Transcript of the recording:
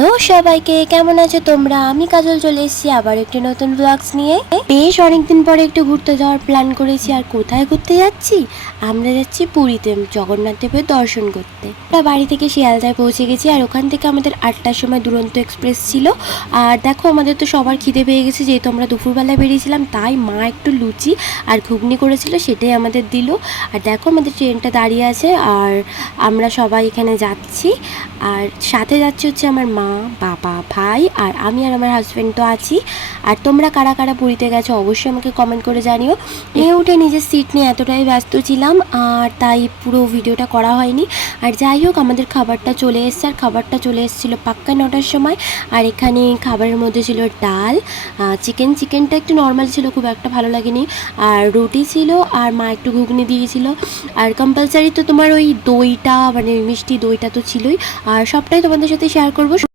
তো সবাইকে কেমন আছো তোমরা? আমি কাজল চলে এসেছি আবার একটি নতুন ব্লগস নিয়ে। বেশ অনেকদিন পরে একটু ঘুরতে যাওয়ার প্ল্যান করেছি। আর কোথায় ঘুরতে যাচ্ছি? আমরা যাচ্ছি পুরীতে জগন্নাথ দেবের দর্শন করতে। আমরা বাড়ি থেকে শিয়ালদায় পৌঁছে গেছি আর ওখান থেকে আমাদের 8টার সময় দুরন্ত এক্সপ্রেস ছিল। আর দেখো আমাদের তো সবার খিদে পেয়ে গেছে, যেহেতু আমরা দুপুরবেলায় বেরিয়েছিলাম, তাই মা একটু লুচি আর ঘুগনি করেছিল, সেটাই আমাদের দিল। আর দেখো আমাদের ট্রেনটা দাঁড়িয়ে আছে আর আমরা সবাই এখানে যাচ্ছি। আর সাথে যাচ্ছে হচ্ছে আমার মা, বাবা, ভাই আর আমি আর আমার হাজব্যান্ড তো আছি। আর তোমরা কারা কারা পুরীতে গেছো অবশ্যই আমাকে কমেন্ট করে জানিও। নিয়ে উঠে নিজের সিট নিয়ে এতটাই ব্যস্ত ছিলাম আর তাই পুরো ভিডিওটা করা হয়নি। আর যাই হোক, আমাদের খাবারটা চলে এসছে আর খাবারটা চলে এসেছিলো পাক্কা 9টার সময়। আর এখানে খাবারের মধ্যে ছিল ডাল, চিকেনটা একটু নর্মাল ছিল, খুব একটা ভালো লাগেনি। আর রুটি ছিল আর মা একটু ঘুগনি দিয়েছিল। আর কম্পালসারি তো তোমার ওই দইটা, মানে মিষ্টি দইটা তো ছিলই। আর সবটাই তোমাদের সাথে শেয়ার করবো।